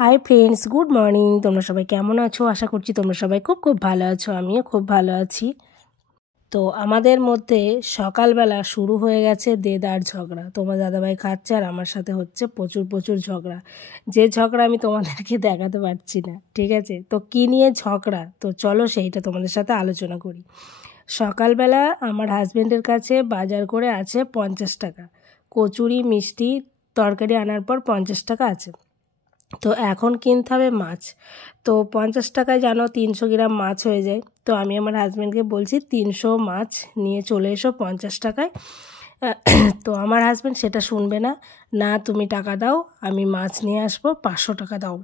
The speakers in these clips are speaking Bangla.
Hi friends, good morning. তোমরা সবাই কেমন আছো? আশা করছি তোমরা সবাই খুব খুব ভালো আছো। আমিও খুব ভালো আছি। তো আমাদের মধ্যে সকালবেলা শুরু হয়ে গেছে দেদার ঝগড়া। তোমার দাদাভাই খাচ্ছে আর আমার সাথে হচ্ছে প্রচুর প্রচুর ঝগড়া। যে ঝগড়া আমি তোমাদেরকে দেখাতে পারছি না, ঠিক আছে? তো কী নিয়ে ঝগড়া, তো চলো সেইটা তোমাদের সাথে আলোচনা করি। সকালবেলা আমার হাজব্যান্ডের কাছে বাজার করে আছে 50 টাকা। কচুরি, মিষ্টি, তরকারি আনার পর 50 টাকা আছে। তো এখন কিনতে হবে মাছ। তো 50 টাকায় জানো 300 গ্রাম মাছ হয়ে যায়। তো আমি আমার হাজব্যান্ডকে বলছি 300 মাছ নিয়ে চলে এসো 50 টাকায়। তো আমার হাজব্যান্ড সেটা শুনবে না, না তুমি টাকা দাও, আমি মাছ নিয়ে আসবো, 500 টাকা দাও।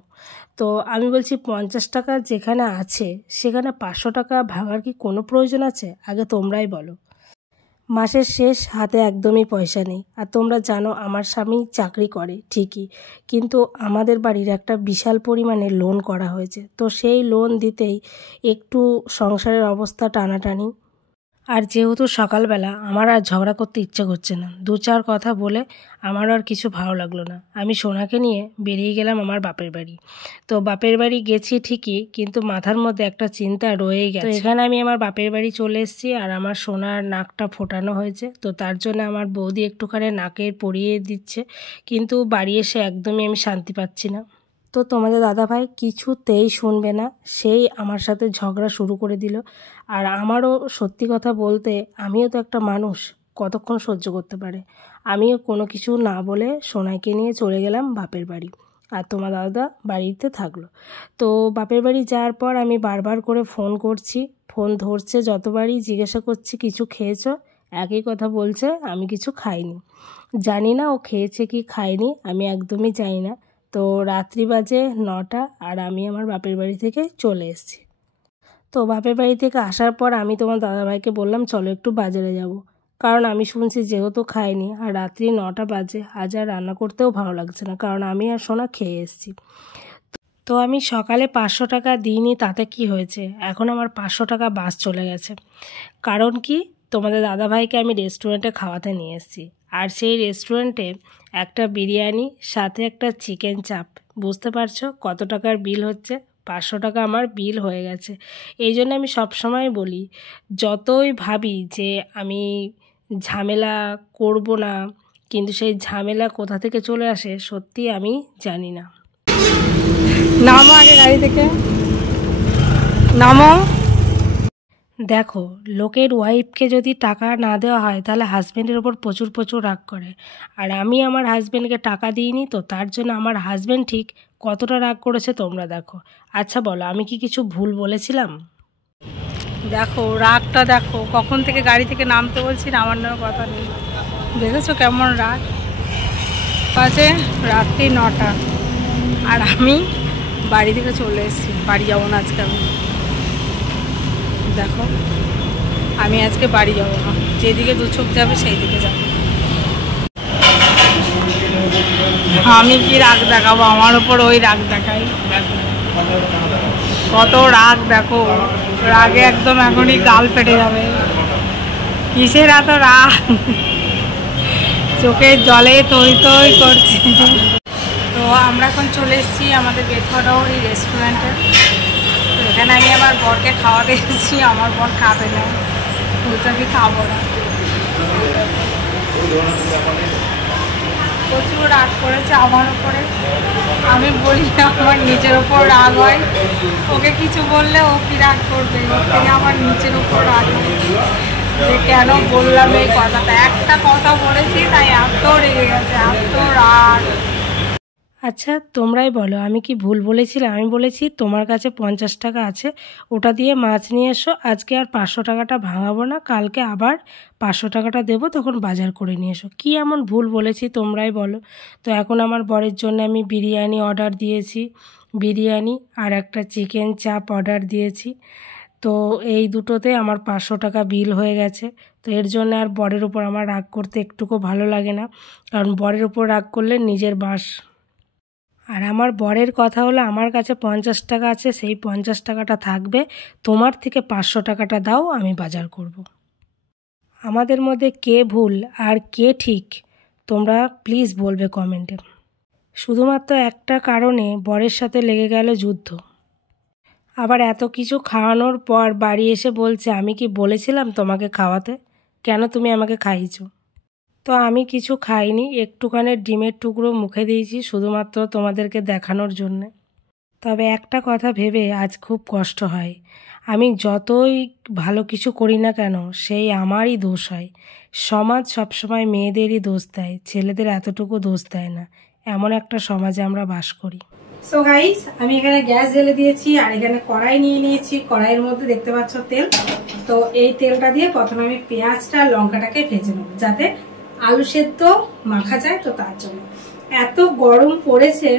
তো আমি বলছি 50 টাকা যেখানে আছে সেখানে 500 টাকা ভাঙার কি কোনো প্রয়োজন আছে? আগে তোমরাই বলো। মাসের শেষ, হাতে একদমই পয়সা নেই। আর তোমরা জানো আমার স্বামী চাকরি করে ঠিকই, কিন্তু আমাদের বাড়ির একটা বিশাল পরিমাণে লোন করা হয়েছে। তো সেই লোন দিতেই একটু সংসারের অবস্থা টানাটানি। আর যেহেতু সকালবেলা আমার আর ঝগড়া করতে ইচ্ছে করছে না, 2-4 কথা বলে আমারও আর কিছু ভালো লাগলো না। আমি সোনাকে নিয়ে বেরিয়ে গেলাম আমার বাপের বাড়ি। তো বাপের বাড়ি গেছি ঠিকই, কিন্তু মাথার মধ্যে একটা চিন্তা রয়েই গেছে। তো এখানে আমি আমার বাপের বাড়ি চলে এসেছি আর আমার সোনার নাকটা ফোটানো হয়েছে। তো তার জন্য আমার বৌদি একটুখানি নাকের পরিয়ে দিচ্ছে, কিন্তু বাড়ি এসে একদমই আমি শান্তি পাচ্ছি না। তো তোমাদের দাদাভাই কিছুতেই শুনবে না, সেই আমার সাথে ঝগড়া শুরু করে দিল। আর আমারও সত্যি কথা বলতে, আমিও তো একটা মানুষ, কতক্ষণ সহ্য করতে পারে। আমিও কোনো কিছু না বলে সোনাইকে নিয়ে চলে গেলাম বাপের বাড়ি। আর তোমার দাদা বাড়িতে থাকলো। তো বাপের বাড়ি যাওয়ার পর আমি বারবার করে ফোন করছি, ফোন ধরছে। যতবারই জিজ্ঞাসা করছি কিছু খেয়েছো, একই কথা বলছে আমি কিছু খাইনি। জানি না ও খেয়েছে কি খায়নি, আমি একদমই জানি না। তো রাত্রি বাজে 9টা আর আমি আমার বাপের বাড়ি থেকে চলে এসেছি। তো বাপের বাড়ি থেকে আসার পর আমি তোমার দাদাভাইকে বললাম চলো একটু বাজারে যাব, কারণ আমি শুনছি যেহেতু খাইনি আর রাত্রি 9টা বাজে, আজ আর রান্না করতেও ভালো লাগছে না, কারণ আমি আর সোনা খেয়ে এসেছি। তো আমি সকালে 500 টাকা দিইনি, তাতে কি হয়েছে? এখন আমার 500 টাকা বাস চলে গেছে। কারণ কি, তোমাদের দাদাভাইকে আমি রেস্টুরেন্টে খাওয়াতে নিয়ে এসেছি। আর সেই রেস্টুরেন্টে একটা বিরিয়ানি সাথে একটা চিকেন চাপ, বুঝতে পারছো কত টাকার বিল হচ্ছে? 500 টাকা আমার বিল হয়ে গেছে। এই জন্য আমি সবসময় বলি, যতই ভাবি যে আমি ঝামেলা করব না, কিন্তু সেই ঝামেলা কোথা থেকে চলে আসে সত্যি আমি জানি না। নামো আগে গাড়ি থেকে, নামো। দেখো, লোকের ওয়াইফকে যদি টাকা না দেওয়া হয় তাহলে হাজব্যান্ডের ওপর প্রচুর প্রচুর রাগ করে। আর আমি আমার হাজব্যান্ডকে টাকা দিইনি, তো তার জন্য আমার হাজব্যান্ড ঠিক কতটা রাগ করেছে তোমরা দেখো। আচ্ছা বলো, আমি কি কিছু ভুল বলেছিলাম? দেখো রাগটা দেখো, কখন থেকে গাড়ি থেকে নামতে বলছি, নামানোর কথা নেই। দেখেছো কেমন রাগ? বাজে রাত্রি 9টা আর আমি বাড়ি থেকে চলে এসেছি। বাড়ি যাবো না আজকে আমি। দেখো আমি আজকে বাড়ি যাবো না, যেদিকে দু চোখ যাবে সেই দিকে যাবো। আমি কি রাগ দেখাবো? আমার ওপর ওই রাগ দেখাই। দেখো কত রাগ, দেখো রাগে একদম এখনই গাল ফেটে যাবে। কিসের এত রাগ? চোখের জলে থই থই করছে। তো আমরা এখন চলে এসেছি আমাদের বেটফাডাউরি রেস্টুরেন্টে। তো এখানে আমি আমার বরকে খাওয়াতে এসেছি, আমার বর খাবে না, বলছে আমি খাবো না। প্রচুর রাগ করেছে আমার ওপরে। আমি বলি না আমার নিজের ওপর রাগ হয়, ওকে কিছু বললে ও কি রাগ করবে, ওকে আমার নিজের ওপর রাগ হয় যে কেন বললাম এই কথাটা। একটা কথা বলেছি তাই এত রেগে গেছে, এত রাগ। আচ্ছা তোমরাই বলো, আমি কি ভুল বলেছিলাম? আমি বলেছি তোমার কাছে 50 টাকা আছে, ওটা দিয়ে মাছ নিয়ে এসো, আজকে আর 500 টাকাটা ভাঙাবো না, কালকে আবার 500 টাকাটা দেবো, তখন বাজার করে নিয়ে এসো। কী এমন ভুল বলেছি তোমরাই বলো। তো এখন আমার বরের জন্য আমি বিরিয়ানি অর্ডার দিয়েছি, বিরিয়ানি আর একটা চিকেন চাপ অর্ডার দিয়েছি। তো এই দুটোতে আমার 500 টাকা বিল হয়ে গেছে। তো এর জন্য আর বরের উপর আমার রাগ করতে একটুকু ভালো লাগে না, কারণ বরের উপর রাগ করলে নিজের বাস। আর আমার বরের কথা হলো, আমার কাছে 50 টাকা আছে, সেই 50 টাকাটা থাকবে, তোমার থেকে 500 টাকাটা দাও, আমি বাজার করব। আমাদের মধ্যে কে ভুল আর কে ঠিক তোমরা প্লিজ বলবে কমেন্টে। শুধুমাত্র একটা কারণে বরের সাথে লেগে গেল যুদ্ধ। আবার এত কিছু খাওয়ানোর পর বাড়ি এসে বলছে, আমি কি বলেছিলাম তোমাকে খাওয়াতে? কেন তুমি আমাকে খাইয়েছো? তো আমি কিছু খাইনি, একটুখানি ডিমের টুকরো মুখে দিয়েছি শুধুমাত্র তোমাদেরকে দেখানোর জন্যে। তবে একটা কথা ভেবে আজ খুব কষ্ট হয়, আমি যতই ভালো কিছু করি না কেন সেই আমারই দোষ হয়। সমাজ সবসময় মেয়েদেরই দোষ দেয়, ছেলেদের এতটুকু দোষ দেয় না। এমন একটা সমাজে আমরা বাস করি। সো গাইস, আমি এখানে গ্যাস জ্বেলে দিয়েছি আর এখানে কড়াই নিয়ে নিয়েছি। কড়াইয়ের মধ্যে দেখতে পাচ্ছ তেল। তো এই তেলটা দিয়ে প্রথমে আমি পেঁয়াজটা লঙ্কাটাকে ভেজে নেব, যাতে আলু সেদ্ধ মাখা যায়। তো তার জন্য এত গরম পড়েছে,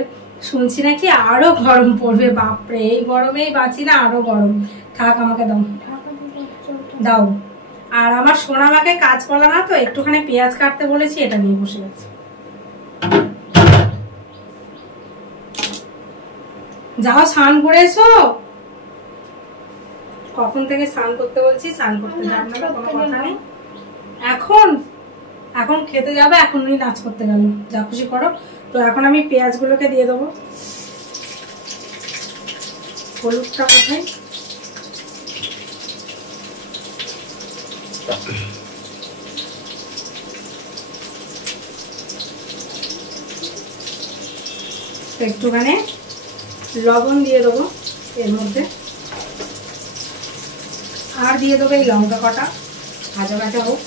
শুনছি নাকি আরো গরম পড়বে। বাপরে, এই গরমেই বাঁচি না, আরো গরম। থাক, আমাকে দাও দাও। আর আমার সোনা মাকে কাজ বলা না, তো একটুখানি পেঁয়াজ কাটতে বলেছি, এটা নিয়ে বসে গেছে। যাও, স্নান করেছো? কখন থেকে স্নান করতে বলছি, স্নান করতে যাব না, কোনো কথা নেই। এখন এখন খেতে যাবে, এখন উনি নাচ করতে গেল, যা খুশি করো। তো এখন আমি পেঁয়াজগুলোকে দিয়ে দেবো। হলুদটা কোথায়? একটুখানি লবণ দিয়ে দেবো এর মধ্যে, আর দিয়ে দেবো এই লঙ্কা কটা, ভাজা ভাজা হোক।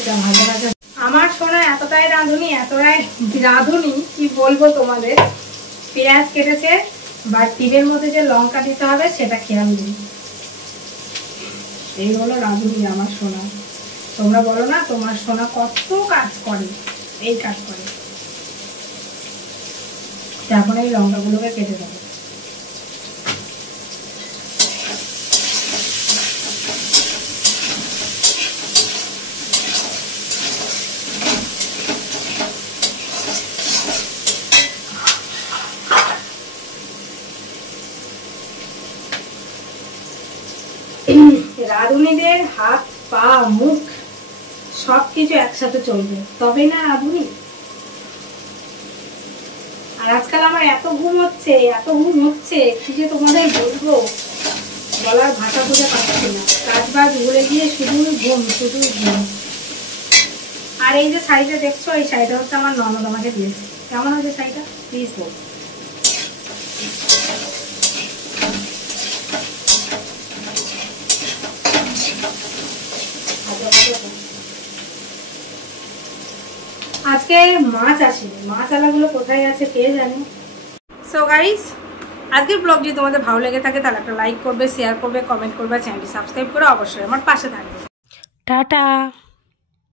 এটা ভাজা ভাজা। আমার সোনা এতটাই রাঁধুনি, এতটাই রাঁধুনি কি বলবো তোমাদের। পেঁয়াজ কেটেছে, বা টিনের মধ্যে যে লঙ্কা দিতে হবে সেটা খেয়াল নেই। এই হলো রাঁধুনি আমার সোনা। তোমরা বলো না তোমার সোনা কত কাজ করে, এই কাজ করে। এখন এই লঙ্কাগুলোকে কেটে দেবো। রাঁধুনিদের হাত পা মুখ সবকিছু একসাথে চলবে, তবেই না রাঁধুনি। আর আজকাল আমার এত ঘুম হচ্ছে, এত ঘুম হচ্ছে, কি যে তোমাদের বলবো, বলার ভাষা খুঁজে পাচ্ছি না। কাজ বাজ ভুলে গিয়ে শুধু ঘুম, শুধু ঘুম। আর এই যে শাড়িটা দেখছো, এই শাড়িটা হচ্ছে আমার ননদ আমাকে দিয়েছে। কেমন হয়েছে শাড়িটা প্লিজ বল। আজকে মাছ আসেনি, মাছ আলাগুলো কোথায় আছে কে জানে। সো গাইস, আজকের ব্লগ যদি তোমাদের ভালো লেগে থাকে তাহলে একটা লাইক করবে, শেয়ার করবে, কমেন্ট করবে, চ্যানেলটি সাবস্ক্রাইব করে অবশ্যই আমার পাশে থাকবে। টাটা।